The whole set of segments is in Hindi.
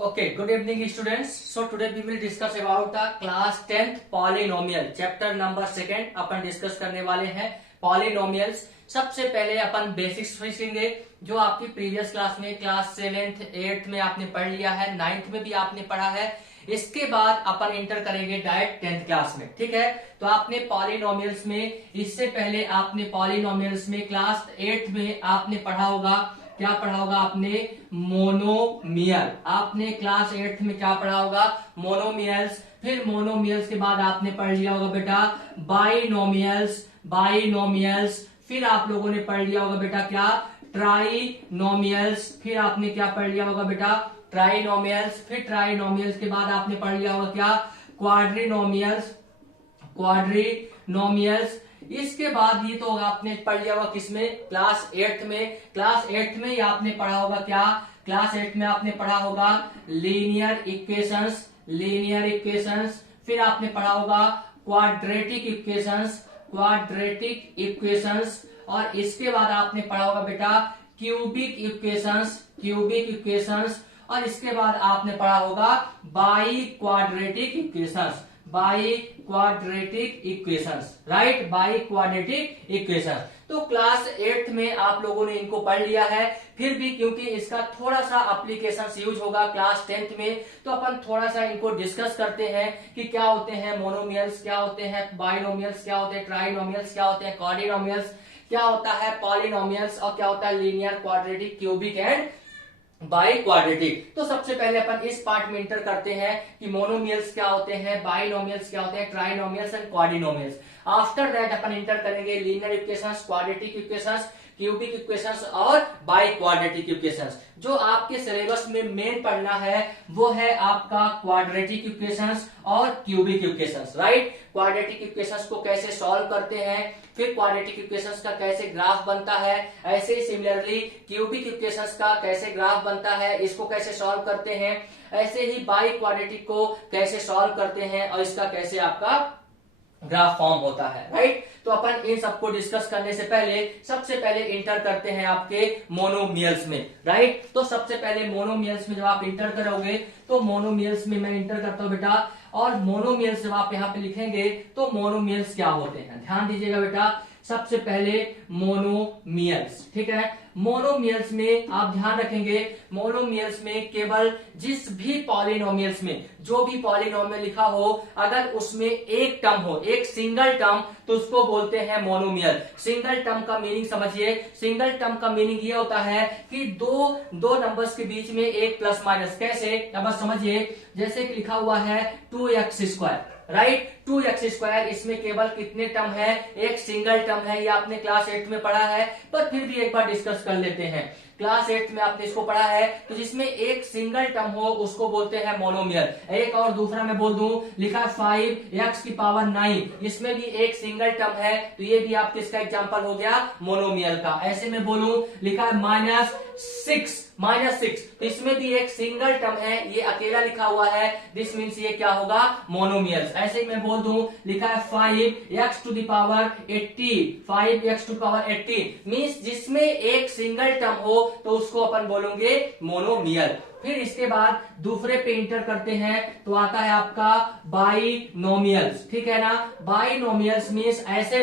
Okay, good evening students. So today we will discuss about the class 10th polynomial chapter number 2 upon discuss करने वाले हैं पॉलिनोमियल्स। सबसे पहले अपन बेसिक्स सीखेंगे जो आपकी प्रीवियस क्लास में क्लास 7th 8th में आपने पढ़ लिया है, 9th में भी आपने पढ़ा है। इसके बाद अपन इंटर करेंगे डायरेक्ट 10th क्लास में, ठीक है। तो आपने पॉलिनोमियल्स में इससे पहले आपने पॉलिनोमियल्स में क्लास 8th में आपने पढ़ा होगा, क्या पढ़ा होगा आपने? मोनोमियल। आपने क्लास 8th में क्या पढ़ा होगा? मोनोमियल्स। फिर मोनोमियल्स के बाद आपने पढ़ लिया होगा बेटा बाइनोमियल्स, बाइनोमियल्स। फिर आप लोगों ने पढ़ लिया होगा बेटा क्या? ट्राइनोमियल्स। फिर आपने क्या पढ़ लिया होगा बेटा? ट्राइनोमियल्स। फिर ट्राइनोमियल्स के बाद आपने पढ़ लिया होगा क्या? क्वाड्रिनोमियल्स, क्वाड्रिनोमियल्स। इसके बाद ये तो आपने पढ़ लिया होगा किसमें? क्लास 8th में। क्लास 8th में ही आपने पढ़ा होगा क्या? क्लास 8 में आपने पढ़ा होगा लीनियर इक्वेशंस, लीनियर इक्वेशंस। फिर आपने पढ़ा होगा क्वाड्रेटिक इक्वेशंस, क्वाड्रेटिक इक्वेशंस। और इसके बाद आपने पढ़ा होगा बेटा क्यूबिक इक्वेशंस, क्यूबिक इक्वेशंस। और इसके बाद आपने पढ़ा होगा by quadratic equations, by quadratic equations, right, by quadratic equations. तो क्लास 8th में आप लोगों ने इनको पढ़ लिया है। फिर भी क्योंकि इसका थोड़ा सा एप्लीकेशन यूज होगा क्लास 10th में, तो अपन थोड़ा सा इनको डिस्कस करते हैं कि क्या होते हैं मोनोमियल्स, क्या होते हैं बाइनोमियल्स, क्या होते हैं ट्राइनोमियल्स, क्या होते हैं क्वाड्रिनोमियल्स, क्या होता है पॉलिनोमियल्स और क्या होता है linear, quadratic, cubic and by quadratic. तो सबसे पहले अपन इस पार्ट में इंटर करते हैं कि मोनोमियल्स क्या होते हैं, बाइनोमियल्स क्या होते हैं, trinomials and quadrinomials. After that अपन इंटर करेंगे linear equations, quadratic equations, cubic equations और बाई क्वाड्रेटिक इक्वेशंस। जो आपके सिलेबस में मेन पढ़ना है वो है आपका क्वाड्रेटिक इक्वेशंस और cubic equations, right. Quadratic equations को कैसे सॉल्व करते हैं, फिर क्वाड्रेटिक इक्वेशंस का कैसे ग्राफ बनता है, ऐसे ही सिमिलरली क्यूबिक इक्वेशंस का कैसे ग्राफ बनता है, इसको कैसे सॉल्व करते हैं, ऐसे ही बाई क्वाड्रेटिक को कैसे सॉल्व करते हैं और इसका कैसे आपका ग्राफ फॉर्म होता है, राइट। तो अपन इन सबको डिस्कस करने से पहले सबसे पहले इंटर करते हैं आपके मोनोमियल्स में, राइट। तो सबसे पहले मोनोमियल्स में जब आप इंटर करोगे तो मोनोमियल्स में मैं इंटर करता हूं बेटा, और मोनोमियल्स जब आप यहाँ पे लिखेंगे तो मोनोमियल्स क्या होते हैं ध्यान दीजिएगा बेटा। सबसे पहले मोनोमियल्स, ठीक है। मोनोमियल्स में आप ध्यान रखेंगे, मोनोमियल्स में केवल जिस भी पॉलिनोमियल्स में जो भी पॉलिनोमियल लिखा हो, अगर उसमें एक टर्म हो, एक सिंगल टर्म, तो उसको बोलते हैं मोनोमियल। सिंगल टर्म का मीनिंग समझिए। सिंगल टर्म का मीनिंग ये होता है कि दो नंबर्स के बीच में एक प्लस माइनस। कैसे? अब बस समझिए, जैसे कि लिखा हुआ है 2x², राइट, 2x²। इसमें केवल कितने टर्म है? एक सिंगल टर्म है। ये आपने क्लास 8 में पढ़ा है, पर फिर भी एक बार डिस्कस कर लेते हैं। क्लास 8 में आपने इसको पढ़ा है, तो जिसमें एक सिंगल टर्म हो उसको बोलते हैं मोनोमियल। एक और दूसरा मैं बोल दूं, लिखा है 5x⁻9, इसमें भी एक सिंगल टर्म है, तो ये भी आप किसका एग्जांपल हो गया? मोनोमियल का। ऐसे में बोलूं, लिखा है -6, तो इसमें भी एक सिंगल टर्म है, ये अकेला लिखा हुआ है, दिस मीन्स ये क्या होगा? मोनोमियल्स। ऐसे ही मैं बोल दूं, लिखा है 5x⁻80, 5x⁻80 मीन्स जिसमें एक सिंगल टर्म हो तो उसको अपन बोलेंगे मोनोमियल। फिर इसके बाद दूसरे पे इंटर करते हैं तो आता है आपका बाइनोमियल्स, ठीक है ना। बाइनोमियल्स मीन्स ऐसे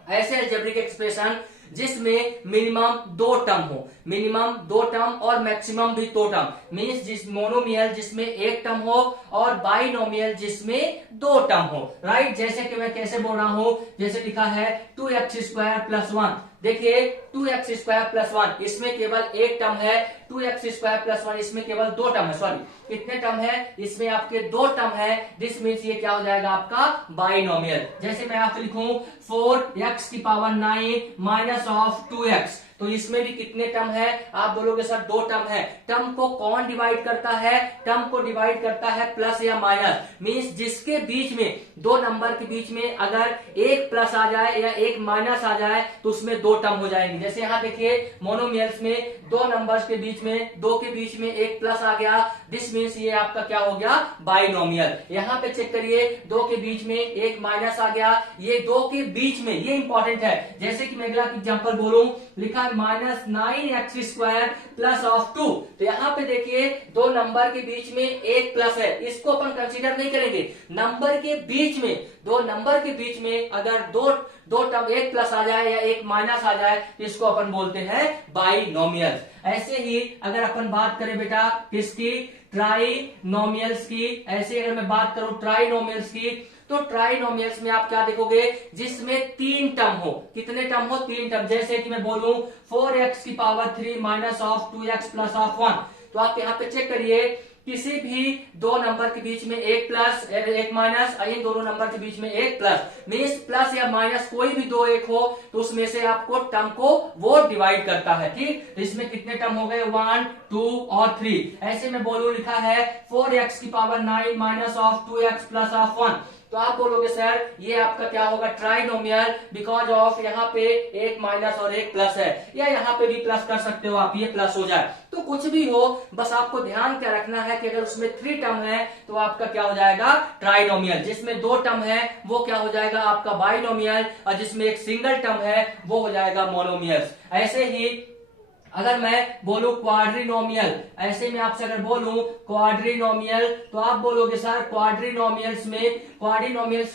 अलजेब्रिक एक्सप्रेशन जिसमें मिनिमम 2 टर्म हो, मिनिमम 2 टर्म और मैक्सिमम भी 2 टर्म। मीन्स जिस मोनोमियल जिसमें एक टर्म हो और बाइनोमियल जिसमें 2 टर्म हो, राइट। जैसे कि मैं कैसे बोल रहा हूं, जैसे लिखा है 2x² + 1। देखिए 2x² + 1 इसमें केवल एक टर्म है, 2x² + 1 इसमें केवल 2 टर्म है। सॉरी, कितने टर्म है? इसमें आपके 2 टर्म है, दिस मीन्स ये क्या हो जाएगा आपका? बाइनोमियल। जैसे मैं आपसे लिखूं 4x⁻9 - 2x, तो इसमें भी कितने टर्म है? आप बोलोगे सर 2 टर्म है। टर्म को कौन डिवाइड करता है? टर्म को डिवाइड करता है प्लस या माइनस। मीन्स जिसके बीच में, 2 नंबर के बीच में अगर एक प्लस आ जाए या एक माइनस आ जाए तो उसमें 2 टर्म हो जाएंगे। जैसे यहाँ देखिए मोनोमियल्स में 2 नंबर्स के बीच में, 2 के बीच में एक प्लस आ गया, दिस मीन्स ये आपका क्या हो गया? बाइनोमियल। यहाँ पे चेक करिए, 2 के बीच में एक माइनस आ गया, ये 2 के बीच में, ये इंपॉर्टेंट है। जैसे कि मैं अगला एग्जांपल बोलूं, लिखा है -9x² प्लस ऑफ 2। तो यहाँ पे देखिए दो नंबर के बीच में एक प्लस है, इसको अपन कंसीडर नहीं करेंगे। नंबर के बीच में, दो नंबर के बीच में अगर दो टर्म एक प्लस आ जाए या एक माइनस आ जाए तो इसको अपन बोलते हैं बाइनोमियल्स। ऐसे ही अगर अपन बात करें बेटा किसकी, ट्राइनोमियल्स की, ऐसे अगर मैं बात करूं ट्राइनोमियल्स की, तो ट्राइनोमियल्स में आप क्या देखोगे, जिसमें तीन टर्म हो। कितने टर्म हो, तीन टर्म। जैसे कि मैं बोलूं 4x³ minus of 2x plus of 1, तो आप यहाँ पे चेक करिए किसी भी दो नंबर के बीच में एक प्लस एक माइनस, इन दोनों नंबर के बीच में एक प्लस, मींस प्लस या माइनस कोई भी दो एक हो तो उसमें से आपको टर्म को वो डिवाइड करता है। ठीक, तो इसमें कितने टर्म हो गए, 1 2 और 3। ऐसे में बोलूं लिखा है 4x⁹ minus of 2x plus of 1, तो आप बोलोगे सर ये आपका क्या होगा, ट्राइनोमियल, बिकॉज ऑफ यहाँ पे एक माइनस और एक प्लस है, या यहाँ पे भी प्लस कर सकते हो आप, ये प्लस हो जाए। तो कुछ भी हो, बस आपको ध्यान क्या रखना है कि अगर उसमें 3 टर्म है तो आपका क्या हो जाएगा, ट्राइनोमियल। जिसमें 2 टर्म है वो क्या हो जाएगा आपका बाइनोमियल, और जिसमें एक सिंगल टर्म है वो हो जाएगा मोनोमियल्स। ऐसे ही अगर मैं बोलूं क्वाड्रिनोमियल, ऐसे में आपसे अगर बोलूं क्वाड्रिनोमियल, तो आप बोलोगे सर क्वाड्रिनोमियल्स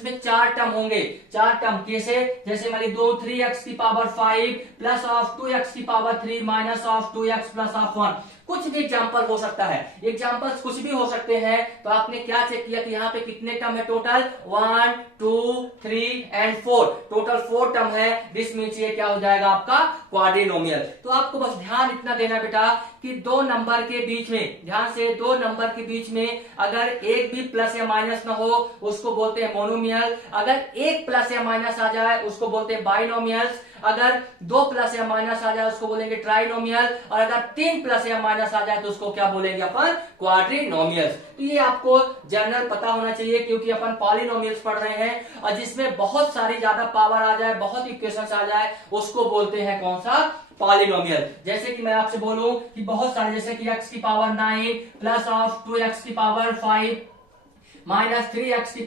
में 4 टर्म होंगे। 4 टर्म कैसे, जैसे मान लीजिए 3x⁵ plus of 2x³ minus of 2x plus of 1। कुछ भी एग्जाम्पल हो सकता है, एग्जाम्पल्स कुछ भी हो सकते हैं। तो आपने क्या चेक किया कि यहाँ पे कितने टर्म है, टोटल 1 2 3 एंड 4, टोटल 4 टर्म है। दिस मीन्स ये क्या हो जाएगा आपका क्वाड्रिनोमियल। तो आपको बस ध्यान इतना देना बेटा कि दो नंबर के बीच में, ध्यान से, दो नंबर के बीच में अगर एक भी प्लस या माइनस ना हो उसको बोलते हैं मोनोमियल। अगर एक प्लस या माइनस आ जाए उसको बोलते हैं बाइनोमियल्स। अगर 2 प्लस या माइनस आ जाए उसको बोलेंगे ट्राइनोमियल, और अगर 3 प्लस या माइनस आ जाए तो उसको क्या बोलेंगे अपन, क्वाड्रिनोमियल्स। तो ये आपको जनरल पता होना चाहिए, क्योंकि अपन पॉलिनोमियल्स पढ़ रहे हैं, और जिसमें बहुत सारी ज्यादा पावर आ जाए, बहुत इक्वेशंस आ जाए, उसको बोलते हैं कौन सा, पॉलिनोमियल। जैसे कि मैं आपसे बोलूं कि बहुत सारे, जैसे कि x⁹ plus of 2x⁵ minus 3x⁴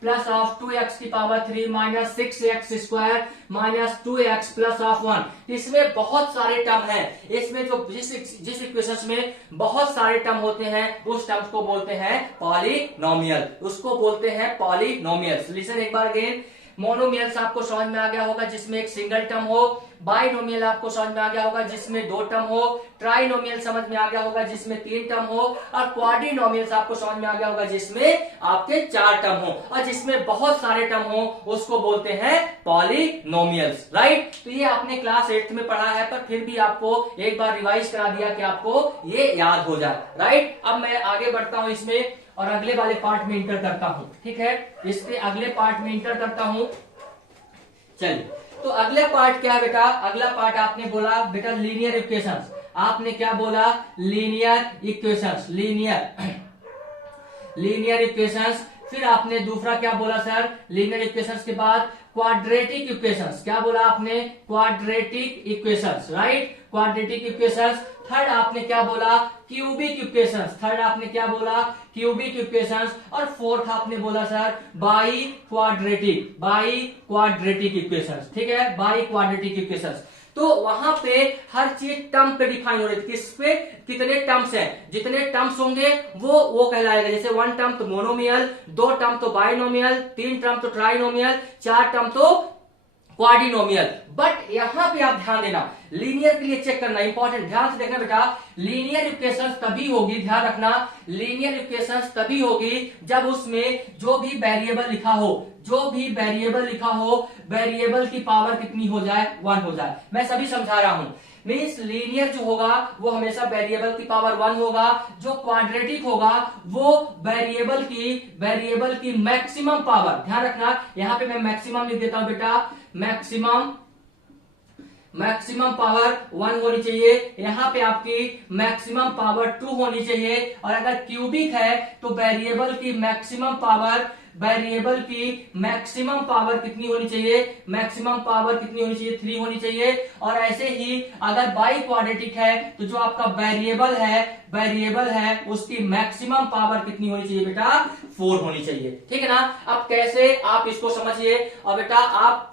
plus of 2x⁵ minus 6x² minus 2x plus of 1। इसमें बहुत सारे टर्म हैं। इसमें जो जिस इक्वेशन में बहुत सारे टर्म होते हैं उस टर्म्स को बोलते हैं पॉलिनोमियल, उसको बोलते हैं पॉलिनोमियल्स। लिसन एक बार अगेन, मोनोमियल्स आपको समझ में आ गया होगा जिसमें एक सिंगल टर्म हो, बाइनोमियल आपको समझ में आ गया होगा जिसमें 2 टर्म हो, ट्राइनोमियल समझ में आ गया होगा जिसमें 3 टर्म हो, और क्वाड्रिनोमियल्स आपको समझ में आ गया होगा जिसमें आपके 4 टर्म हो, और जिसमें बहुत सारे टर्म हो उसको बोलते हैं पॉलिनोमियल्स। राइट, तो ये आपने क्लास 8th में पढ़ा है, पर फिर भी आपको एक बार रिवाइज करा दिया कि आपको ये याद हो जाए। राइट, अब मैं आगे बढ़ता हूं इसमें और अगले वाले पार्ट में इंटर करता हूं। ठीक है, इसके अगले पार्ट में इंटर करता हूं। चलिए, तो अगला पार्ट क्या है बेटा, अगला पार्ट आपने बोला बेटा लीनियर इक्वेशंस। आपने क्या बोला, लीनियर इक्वेशंस, लीनियर इक्वेशंस। फिर आपने दूसरा क्या बोला सर, लीनियर इक्वेशंस के बाद क्वाड्रेटिक इक्वेशंस। क्या बोला आपने, quadratic equations. Right, quadratic equations. Third आपने क्या बोला, क्यूबिक इक्वेशंस। थर्ड आपने क्या बोला, क्यूबिक इक्वेशंस। और फोर्थ आपने बोला सर बाई क्वाड्रेटिक इक्वेशंस। ठीक है, बाई क्वाड्रेटिक इक्वेशंस। तो वहां पे हर चीज टर्म पे डिफाइन हो रही थी, किस पे, कितने टर्म्स हैं, जितने टर्म्स होंगे वो कहलाएगा। जैसे 1 टर्म तो मोनोमियल, 2 टर्म तो बाइनोमियल, 3 टर्म तो ट्राइनोमियल, 4 टर्म तो क्वाड्रिनोमियल। बट यहां पे आप ध्यान देना, लीनियर के लिए चेक करना इंपॉर्टेंट, ध्यान से देखना बेटा। लीनियर इक्वेशंस तभी होगी, ध्यान रखना, लीनियर इक्वेशंस तभी होगी जब उसमें जो भी वेरिएबल लिखा हो, वेरिएबल की पावर कितनी हो जाए, 1 हो जाए। मैं सभी समझा रहा हूं, मीन्स लीनियर जो होगा वो हमेशा वेरिएबल की पावर 1 होगा। जो क्वाड्रेटिक होगा वो वेरिएबल की मैक्सिमम पावर, ध्यान रखना यहां पे मैं मैक्सिमम लिख देता हूं बेटा, मैक्सिमम पावर 1 होनी चाहिए। यहां पे आपकी मैक्सिमम पावर 2 होनी चाहिए। और अगर क्यूबिक है तो वेरिएबल की मैक्सिमम पावर वेरिएबल की मैक्सिमम पावर कितनी होनी चाहिए, मैक्सिमम पावर कितनी होनी चाहिए, 3 होनी चाहिए। और ऐसे ही अगर बाई क्वाड्रेटिक है तो जो आपका वेरिएबल है उसकी मैक्सिमम पावर कितनी होनी चाहिए बेटा, 4 होनी चाहिए। ठीक है ना। अब कैसे आप इसको समझिए। और बेटा आप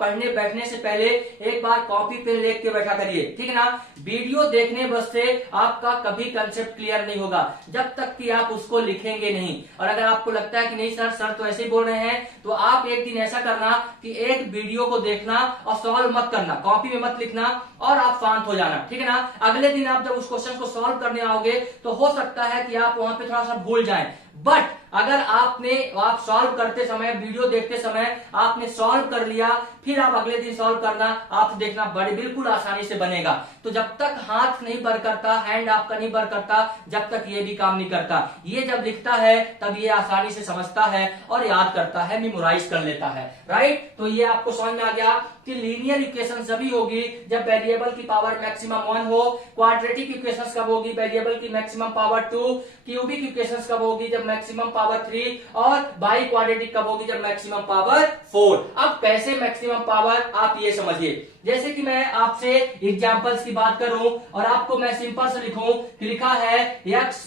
पढ़ने बैठने से पहले एक बार कॉपी पे लिख के बैठा करिए। ठीक है ना। वीडियो देखने बस से आपका कभी कंसेप्ट क्लियर नहीं होगा जब तक कि आप उसको लिखेंगे नहीं। और अगर आपको लगता है कि नहीं सर तो ऐसे ही बोल रहे हैं, तो आप एक दिन ऐसा करना कि एक वीडियो को देखना और सॉल्व मत करना, कॉपी में मत लिखना और आप शांत हो जाना। ठीक है ना। अगले दिन आप जब उस क्वेश्चन को सॉल्व करने आओगे तो हो सकता है कि आप वहां पे थोड़ा सा भूल जाएं, बट अगर आप सॉल्व करते समय, वीडियो देखते समय आपने सॉल्व कर लिया, फिर आप अगले दिन सॉल्व करना, आप देखना बड़े बिल्कुल आसानी से बनेगा। तो जब तक हाथ नहीं बर करता, हैंड आपका नहीं बर करता, जब तक ये भी काम नहीं करता। ये जब लिखता है तब ये आसानी से समझता है और याद करता है, मेमोराइज कर लेता है। राइट। तो ये आपको समझ में आ गया कि लीनियर इक्वेशन सभी होगी जब वेरिएबल की पावर मैक्सिमम 1 हो। क्वाड्रेटिक इक्वेशंस कब होगी, वेरिएबल की मैक्सिमम पावर 2। क्यूबिक इक्वेशंस कब होगी, जब मैक्सिमम पावर 3। और बाई क्वाड्रेटिक कब होगी, जब मैक्सिमम पावर 4। अब कैसे मैक्सिमम पावर, आप ये समझिए। जैसे कि मैं आपसे एग्जांपल्स की बात करूं और आपको मैं सिंपल से लिखूं कि लिखा है x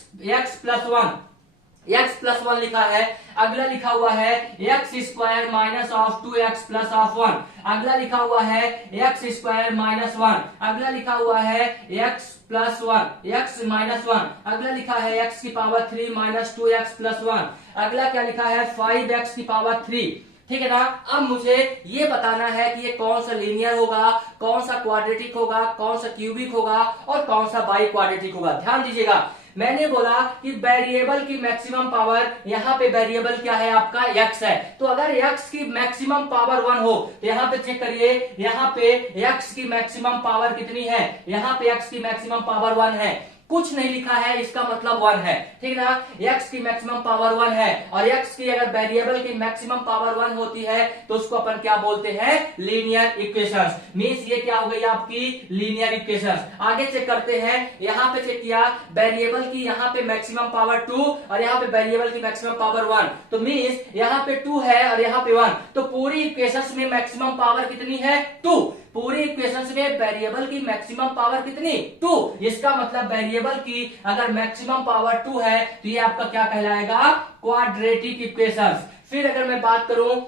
प्लस 1 लिखा है। अगला लिखा हुआ है x square minus of 2x plus of 1। अगला लिखा हुआ है एक्स स्क्वायर माइनस 1। अगला लिखा हुआ है एक्स प्लस 1, एक्स माइनस 1। अगला लिखा है एक्स की पावर 3 माइनस 2x प्लस 1। अगला क्या लिखा है 5x की पावर 3। ठीक है ना। अब मुझे ये बताना है कि ये कौन सा लीनियर होगा, कौन सा क्वाड्रेटिक होगा, कौन सा क्यूबिक होगा और कौन सा बाई क्वाड्रेटिक होगा। ध्यान दीजिएगा, मैंने बोला कि वेरिएबल की मैक्सिमम पावर, यहाँ पे वेरिएबल क्या है आपका x है। तो अगर x की मैक्सिमम पावर 1 हो तो यहाँ पे चेक करिए, यहाँ पे x की मैक्सिमम पावर कितनी है, यहाँ पे x की मैक्सिमम पावर 1 है। कुछ नहीं लिखा है, इसका मतलब 1 है। ठीक है ना। x की मैक्सिमम पावर 1 है और x की अगर वेरिएबल की मैक्सिमम पावर 1 होती है तो उसको अपन क्या बोलते हैं, लीनियर इक्वेशंस। मींस ये क्या हो गई आपकी लीनियर इक्वेशंस। आगे चेक करते हैं, यहाँ पे चेक किया वेरिएबल की, यहाँ पे मैक्सिमम पावर 2 और यहाँ पे वेरिएबल की मैक्सिमम पावर 1। तो मींस यहाँ पे 2 है और यहाँ पे 1। तो पूरी इक्वेशंस में मैक्सिमम पावर कितनी है, 2। पूरी इक्वेशंस में वेरिएबल की मैक्सिमम पावर कितनी, 2। इसका मतलब वेरिएबल की अगर मैक्सिमम पावर 2 है तो ये आपका क्या कहलाएगा, क्वाड्रेटिक इक्वेशंस। फिर अगर मैं बात करूं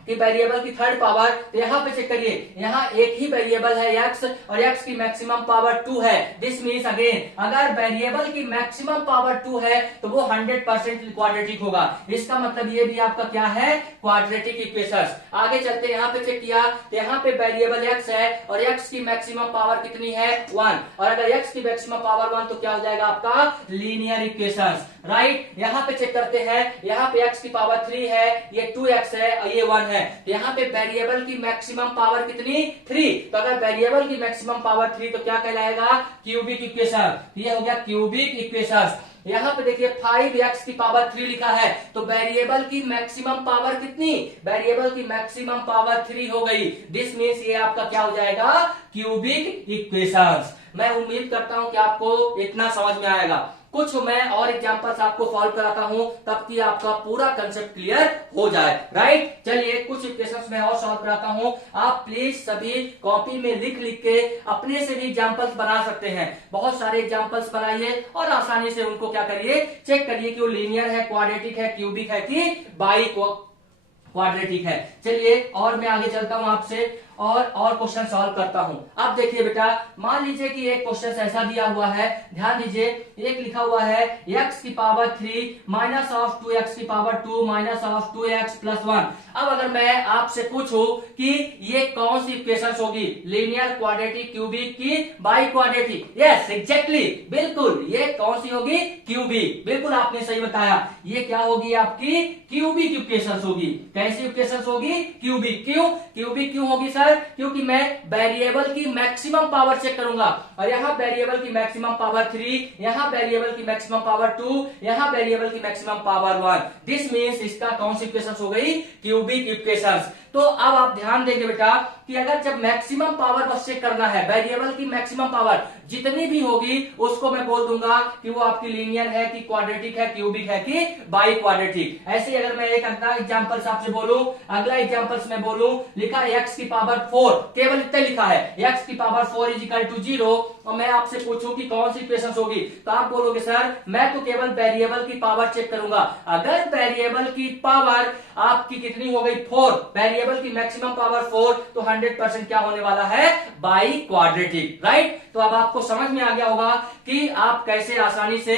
कि वेरिएबल की थर्ड पावर, तो यहाँ पे चेक करिए, यहाँ एक ही वेरिएबल है x और x की मैक्सिमम पावर 2 है। दिस मीन्स अगेन अगर वेरिएबल की मैक्सिमम पावर 2 है तो वो 100% क्वाड्रेटिक होगा। इसका मतलब ये भी आपका क्या है, क्वाड्रेटिक इक्वेशंस। आगे चलते यहाँ पे चेक किया तो यहाँ पे वेरिएबल x है और x की मैक्सिमम पावर कितनी है, 1। और अगर x की मैक्सिमम पावर 1 तो क्या हो जाएगा आपका लीनियर इक्वेशंस। राइट। यहाँ पे चेक करते हैं, यहाँ पे x की पावर 3 है, ये 2x है और ये 1 है। यहाँ पे वेरिएबल की मैक्सिमम पावर कितनी, 3। तो अगर वेरिएबल की मैक्सिमम पावर 3 तो क्या कहलाएगा, क्यूबिक इक्वेशन। ये हो गया क्यूबिक इक्वेशन। यहाँ पे देखिए 5x की पावर 3 लिखा है, तो वेरिएबल की मैक्सिमम पावर कितनी, वेरिएबल की मैक्सिमम पावर 3 हो गई। दिस मीन्स ये आपका क्या हो जाएगा, क्यूबिक इक्वेशंस। मैं उम्मीद करता हूं कि आपको इतना समझ में आएगा। कुछ मैं और एग्जांपल्स आपको सॉल्व कराता हूं तब कि आपका पूरा कंसेप्ट क्लियर हो जाए। राइट। चलिए कुछ इक्वेशंस में और सॉल्व कराता हूं। आप प्लीज सभी कॉपी में लिख लिख के अपने से भी एग्जांपल्स बना सकते हैं। बहुत सारे एग्जांपल्स बनाइए और आसानी से उनको क्या करिए, चेक करिए कि वो लीनियर है, क्वाड्रेटिक है, क्यूबिक है कि बाई क्वाड्रेटिक है। चलिए और मैं आगे चलता हूं आपसे और क्वेश्चन सॉल्व करता हूं। अब देखिए बेटा, मान लीजिए कि एक क्वेश्चन ऐसा दिया हुआ है, ध्यान दीजिए, एक लिखा हुआ है x की पावर 3 माइनस ऑफ 2x की power 2 minus of 2x plus 1। अब अगर मैं आपसे पूछूं कि ये कौन सी इक्वेशंस होगी, लीनियर, क्वाड्रेटिक, क्यूबिक की बाई क्वाड्रेटिक। यस एग्जैक्टली, बिल्कुल ये कौन सी होगी, क्यूबिक। बिल्कुल आपने सही बताया, ये क्या होगी आपकी क्यूबिक इक्वेशंस होगी। कैसी इक्वेशंस होगी, क्यूबिक। क्यों क्यूबिक क्यों होगी सर, क्योंकि मैं वेरिएबल की मैक्सिमम पावर चेक करूंगा और यहाँ वेरिएबल की मैक्सिमम पावर 3, यहाँ वेरिएबल की मैक्सिमम पावर 2, यहाँ वेरिएबल की मैक्सिमम पावर 1। दिस मीन्स इसका कौन सी इक्वेशंस हो गई, क्यूबिक इक्वेशंस। तो अब आप ध्यान देंगे बेटा कि अगर जब मैक्सिमम पावर बस चेक करना है, वेरिएबल की मैक्सिमम पावर जितनी भी होगी उसको मैं बोल दूंगा कि वो आपकी लीनियर है कि क्वाड्रेटिक है, क्यूबिक है कि बाई क्वाड्रेटिक। ऐसे ही अगर मैं एक अगला एग्जांपल्स आपसे बोलूं, अगला एग्जांपल्स में बोलूं, लिखा है x की पावर 4, केवल इतना लिखा है x की पावर 4 इज इक्वल टू 0, और मैं आपसे पूछूं कि कौन सी इक्वेशन होगी, तो आप बोलोगे सर मैं तो केवल वेरिएबल की पावर चेक करूंगा। अगर वेरिएबल की पावर आपकी कितनी हो गई 4, वेरिएबल की मैक्सिमम पावर 4, तो 100% क्या होने वाला है, बाई क्वाड्रेटिक, राइट। तो अब आपको समझ में आ गया होगा कि आप कैसे आसानी से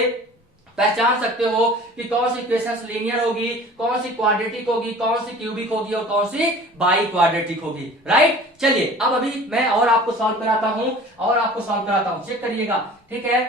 पहचान सकते हो कि कौन सी इक्वेशंस लीनियर होगी, कौन सी क्वाड्रेटिक होगी, कौन सी क्यूबिक होगी और कौन सी बाई क्वाड्रेटिक होगी, राइट। चलिए अब अभी मैं और आपको सॉल्व कराता हूं, चेक करिएगा, ठीक है।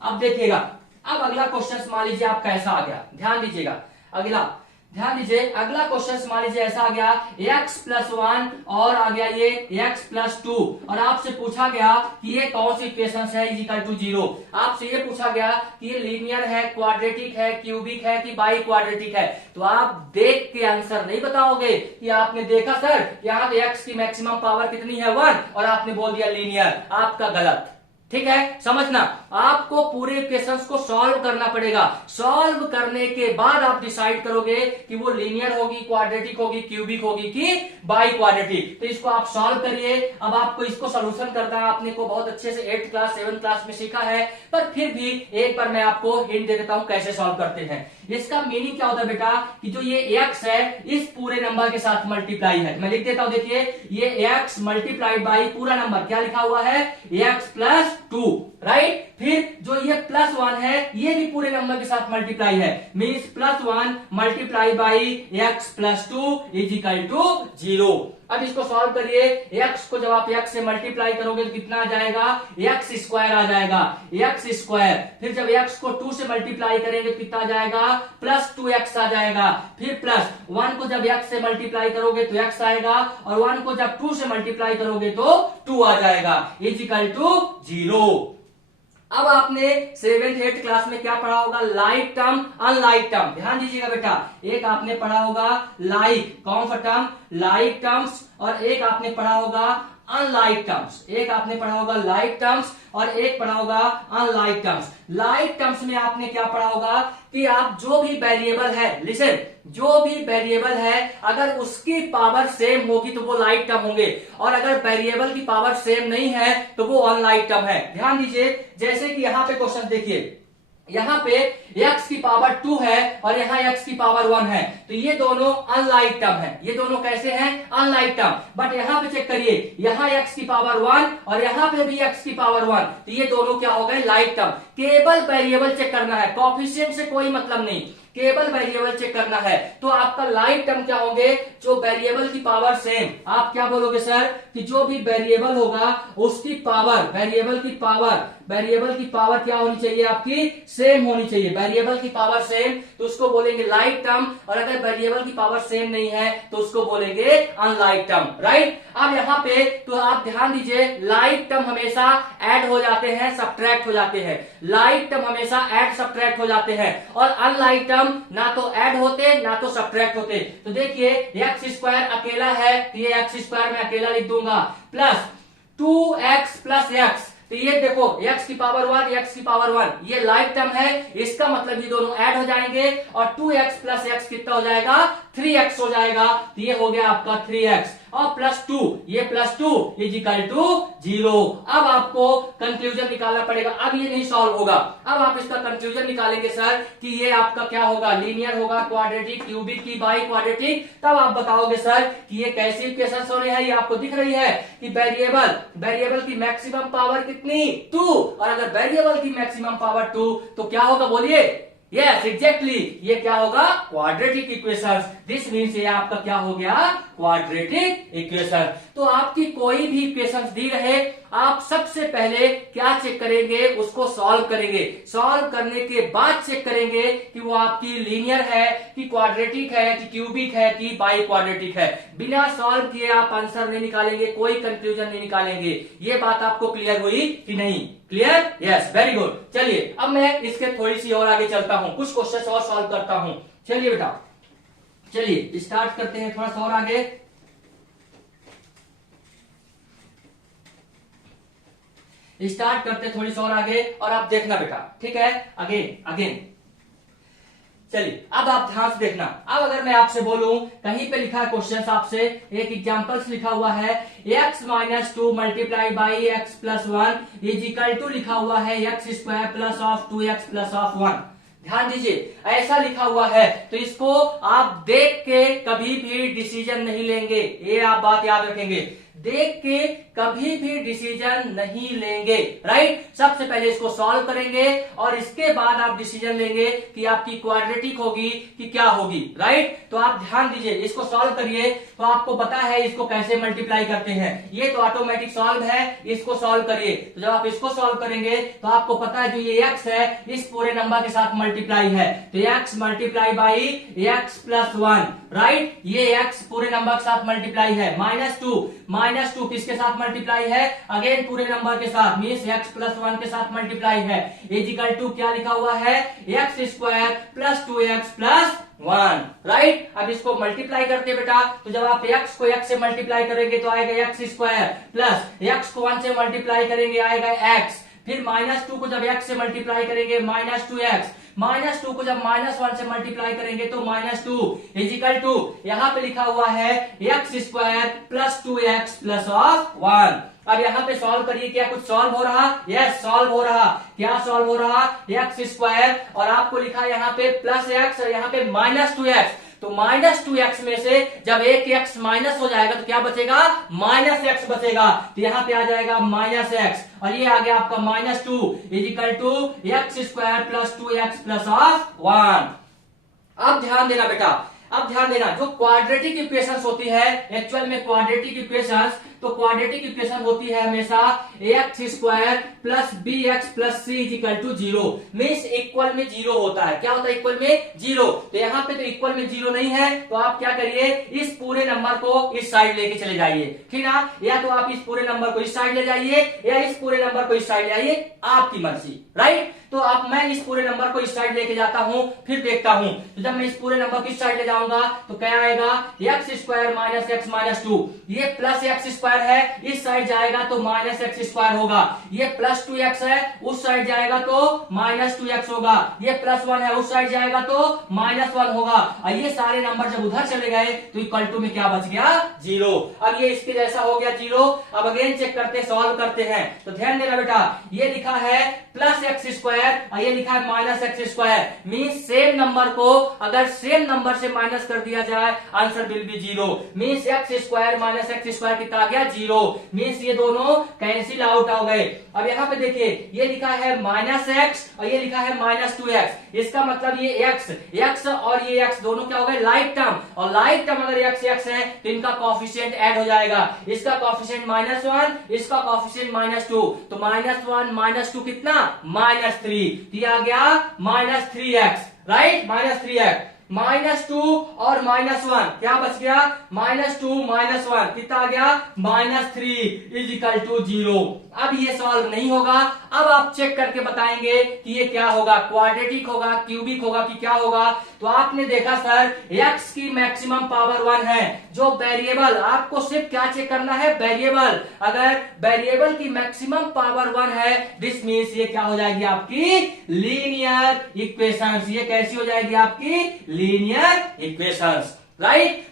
अब देखिएगा, अब अगला क्वेश्चन मान लीजिए आपका ऐसा आ गया, ध्यान दीजिएगा, अगला क्वेश्चन मान लीजिए ऐसा आ गया, x प्लस 1 और आ गया ये x प्लस 2, और आपसे पूछा गया कि ये कौन सी इक्वेशन है, इज इक्वल टू 0। आपसे ये पूछा गया कि ये लीनियर है, क्वाड्रेटिक है, क्यूबिक है कि बाई क्वाड्रेटिक है। तो आप देख के आंसर नहीं बताओगे कि आपने देखा सर यहाँ पे x की मैक्सिमम पावर कितनी है 1, और आपने बोल दिया लीनियर, आपका गलत, ठीक है। समझना, आपको पूरे इक्वेशंस को सॉल्व करना पड़ेगा, सॉल्व करने के बाद आप डिसाइड करोगे कि वो लीनियर होगी, क्वाड्रेटिक होगी, क्यूबिक होगी कि बाई क्वाड्रेटिक। तो इसको आप सॉल्व करिए। अब आपको इसको सॉल्यूशन करना है, आपने को बहुत अच्छे से 8th क्लास 7th क्लास में सीखा है, पर फिर भी एक बार मैं आपको हिंट दे देता हूं कैसे सॉल्व करते हैं। इसका मीनिंग क्या होता है बेटा, कि जो ये x है इस पूरे नंबर के साथ मल्टीप्लाई है। मैं लिख देता हूं, देखिए ये x मल्टीप्लाइड बाई पूरा नंबर क्या लिखा हुआ है, x प्लस 2, राइट। फिर जो ये प्लस 1 है ये भी पूरे नंबर के साथ मल्टीप्लाई है, means plus 1 multiply by x plus 2 is equal to 0। अब इसको सॉल्व करिए, x को जब आप x से मल्टीप्लाई करोगे तो कितना आ जाएगा, x स्क्वायर आ जाएगा, x स्क्वायर। फिर जब x को 2 से मल्टीप्लाई करेंगे तो कितना आ जाएगा, प्लस 2x आ जाएगा। फिर प्लस 1 को जब x से मल्टीप्लाई करोगे तो x आएगा, और 1 को जब 2 से मल्टीप्लाई करोगे तो 2 आ जाएगा, इज इक्वल टू 0। अब आपने 7th 8th क्लास में क्या पढ़ा होगा, लाइक टर्म, अनलाइक टर्म। ध्यान दीजिएगा बेटा, एक आपने पढ़ा होगा लाइक, कौन सा टर्म, लाइक टर्म्स, और एक आपने पढ़ा होगा अनलाइक टर्म्स। एक आपने पढ़ा होगा लाइक टर्म्स और एक पढ़ा होगा अनलाइक टर्म्स। लाइक टर्म्स में आपने क्या पढ़ा होगा कि आप जो भी वेरिएबल है, लिसन, जो भी वेरिएबल है अगर उसकी पावर सेम होगी तो वो लाइक टर्म होंगे, और अगर वेरिएबल की पावर सेम नहीं है तो वो अनलाइक टर्म है। ध्यान दीजिए, जैसे कि यहां पे क्वेश्चन देखिए, यहाँ पे x की पावर 2 है और यहाँ x की पावर 1 है, तो ये दोनों अनलाइक टर्म है। ये दोनों कैसे हैं, अनलाइक टर्म। बट यहाँ पे चेक करिए, यहाँ x की पावर 1 और यहाँ पे भी x की पावर 1, तो ये दोनों क्या हो गए, लाइक टर्म। केवल वेरिएबल चेक करना है, कोएफिशिएंट से कोई मतलब नहीं, केवल वेरिएबल चेक करना है। तो आपका लाइक टर्म क्या होंगे, जो वेरिएबल की पावर सेम। आप क्या बोलोगे सर, कि जो भी वेरिएबल होगा उसकी पावर, वेरिएबल की पावर क्या होनी चाहिए, आपकी सेम होनी चाहिए। वेरिएबल की पावर सेम तो उसको बोलेंगे लाइक टर्म, और अगर वेरिएबल की पावर सेम नहीं है तो उसको बोलेंगे अनलाइक टर्म, राइट। अब यहाँ पे तो आप ध्यान दीजिए, लाइक टर्म हमेशा ऐड हो जाते हैं, सब्ट्रैक्ट हो जाते हैं। लाइक टर्म हमेशा ऐड सब्ट्रैक्ट हो जाते हैं, और अनलाइक टर्म ना तो ऐड होते ना तो सब्ट्रैक्ट होते। तो देखिए x स्क्वायर अकेला है तो ये x स्क्वायर में अकेला लिख दूंगा, प्लस 2x प्लस x, तो ये देखो x की पावर 1, x की पावर 1, ये लाइक टर्म है, इसका मतलब ये दोनों ऐड हो जाएंगे, और 2x प्लस x कितना हो जाएगा, 3x हो जाएगा। तो ये हो गया आपका 3x, और प्लस 2, ये प्लस 2 इज इक्वल टू 0। अब आपको कंक्लूजन निकालना पड़ेगा, अब ये नहीं सॉल्व होगा, अब आप इसका कंक्लूजन निकालेंगे सर कि ये आपका क्या होगा, लीनियर होगा, क्वाड्रेटिक, क्यूबिक की बाई क्वाड्रेटिक। तब आप बताओगे सर कि ये कैसी इक्वेशंस हो रही है, ये आपको दिख रही है कि वेरिएबल की मैक्सिमम पावर कितनी, 2, और अगर वेरिएबल की मैक्सिमम पावर 2 तो क्या होगा, बोलिए, यस एग्जैक्टली, ये क्या होगा, क्वाड्रेटिक इक्वेशन। दिस मीन्स ये आपका क्या हो गया, क्वाड्रेटिक इक्वेशन। तो आपकी कोई भी इक्वेशन दी रहे, आप सबसे पहले क्या चेक करेंगे, उसको सॉल्व करेंगे। सॉल्व करने के बाद चेक करेंगे कि वो आपकी लीनियर है कि क्वाड्रेटिक है कि क्यूबिक है कि बाई क्वाड्रेटिक है। बिना सॉल्व किए आप आंसर नहीं निकालेंगे, कोई कंक्लूजन नहीं निकालेंगे। ये बात आपको क्लियर हुई कि नहीं, क्लियर, यस, वेरी गुड। चलिए अब मैं इसके थोड़ी सी और आगे चलता हूं, कुछ क्वेश्चन और सॉल्व करता हूं। चलिए बेटा, चलिए स्टार्ट करते हैं थोड़ा सा और आगे। स्टार्ट करते थोड़ी सी और आगे, और आप देखना बेटा, ठीक है। अगेन अगेन चलिए अब आप ध्यान से देखना। अब अगर मैं आपसे बोलूं, कहीं पे लिखा है क्वेश्चन आपसे, एक एग्जांपल्स लिखा हुआ है x minus 2 multiply by x plus 1 is equal to लिखा हुआ है x square plus of 2x plus of 1। ध्यान दीजिए, ऐसा लिखा हुआ है तो इसको आप देख के कभी भी डिसीजन नहीं लेंगे, ये आप बात याद रखेंगे, देख के कभी भी डिसीजन नहीं लेंगे, राइट। सबसे पहले इसको सॉल्व करेंगे और इसके बाद आप डिसीजन लेंगे कि आपकी क्वाड्रेटिक होगी कि क्या होगी, राइट। तो आप ध्यान दीजिए, इसको सॉल्व करिए तो आपको पता है इसको कैसे मल्टीप्लाई करते हैं, ये तो ऑटोमेटिक सॉल्व है, इसको सॉल्व करिए। तो जब आप इसको सॉल्व करेंगे तो आपको पता है जो ये x है इस पूरे नंबर के साथ मल्टीप्लाई है, तो x multiply by x plus 1, right. ये x पूरे नंबर के साथ मल्टीप्लाई है, माइनस टू किसके साथ मल्टीप्लाई है, अगेन पूरे नंबर के साथ, मीन्स x प्लस 1 के साथ मल्टीप्लाई है, इज इक्वल टू क्या लिखा हुआ है, x square plus 2x plus 1, right. अब इसको मल्टीप्लाई करते बेटा, तो जब आप x को x से मल्टीप्लाई करेंगे तो आएगा एक्स स्क्वायर, प्लस x को 1 से मल्टीप्लाई करेंगे आएगा x, फिर माइनस 2 को जब x से मल्टीप्लाई करेंगे माइनस 2x, माइनस 2 को जब माइनस 1 से मल्टीप्लाई करेंगे तो माइनस 2 इज इक्वल टू, यहाँ पे लिखा हुआ है x square plus 2x plus of 1। अब यहाँ पे सॉल्व करिए, क्या कुछ सॉल्व हो रहा, यस सॉल्व हो रहा, क्या सॉल्व हो रहा, एक्स स्क्वायर और आपको लिखा यहाँ पे प्लस एक्स और यहाँ पे माइनस 2x, तो माइनस 2x में से जब एक x माइनस हो जाएगा तो क्या बचेगा, माइनस x बचेगा, तो यहाँ पे आ जाएगा माइनस x और ये आ गया आपका minus 2 is equal to x square plus 2x plus of 1। अब ध्यान देना बेटा, अब ध्यान देना, जो क्वाड्रेटिक इक्वेशंस होती है, एक्चुअल में क्वाड्रेटिक इक्वेशंस, तो क्वाड्रेटिक इक्वेशन होती है हमेशा x square plus b x plus c is equal to 0, means equal में 0 होता है, क्या होता है इक्वल में 0। तो यहाँ पे तो इक्वल में 0 नहीं है, तो आप क्या करिए, इस पूरे नंबर को इस साइड लेके चले जाइए, ठीक ना, या तो आप इस पूरे नंबर को इस साइड ले जाइए या इस पूरे नंबर को इस साइड ले आइए, आपकी मर्जी, राइट। तो अब मैं इस पूरे नंबर को इस साइड लेके जाता हूं, फिर देखता हूं, तो जब मैं इस पूरे नंबर को इस साइड ले जाऊंगा तो क्या आएगा, x square minus x minus 2, ये प्लस एक्स स्क्वायर है, इस साइड जाएगा तो माइनस एक्स स्क्वायर होगा, ये प्लस 2x है, उस साइड जाएगा तो माइनस 2x होगा, ये प्लस 1 है, उस साइड जाएगा तो माइनस 1 होगा, और ये सारे नंबर जब उधर चले गए तो इक्वल टू में क्या बच गया, 0। अब ये इसके जैसा हो गया 0। अब अगेन चेक करते, सॉल्व करते हैं, तो ध्यान देना बेटा, ये लिखा है प्लस एक्स स्क्वायर और ये लिखा है minus x square, means same number को अगर सेम नंबर से माइनस कर दिया जाए answer will be 0, means x square minus x square कितना आ गया, 0, मीन्स ये दोनों कैंसिल आउट हो गए। अब यहाँ पे देखिए, ये लिखा है माइनस एक्स और ये लिखा है माइनस 2x, इसका मतलब ये x और ये x दोनों क्या हो गए, लाइक टर्म, और लाइक टर्म अगर x है तो इनका कॉफिशिएंट ऐड हो जाएगा, इसका कॉफिशिएंट -1, इसका कॉफिशिएंट -2, तो -1 -2 कितना, -3, ये आ गया -3x, राइट, -3x, -2 और -1 क्या बच गया, -2 -1 कितना आ गया, -3 इज इक्वल टू 0। अब ये सॉल्व नहीं होगा, अब आप चेक करके बताएंगे कि ये क्या होगा, क्वाड्रेटिक होगा, क्यूबिक होगा कि क्या होगा। तो आपने देखा सर x की मैक्सिमम पावर 1 है, जो वेरिएबल, आपको सिर्फ क्या चेक करना है, वेरिएबल, अगर वेरिएबल की मैक्सिमम पावर 1 है दिस मीन्स ये क्या हो जाएगी आपकी लीनियर इक्वेशंस, ये कैसी हो जाएगी आपकी लीनियर इक्वेशंस, राइट।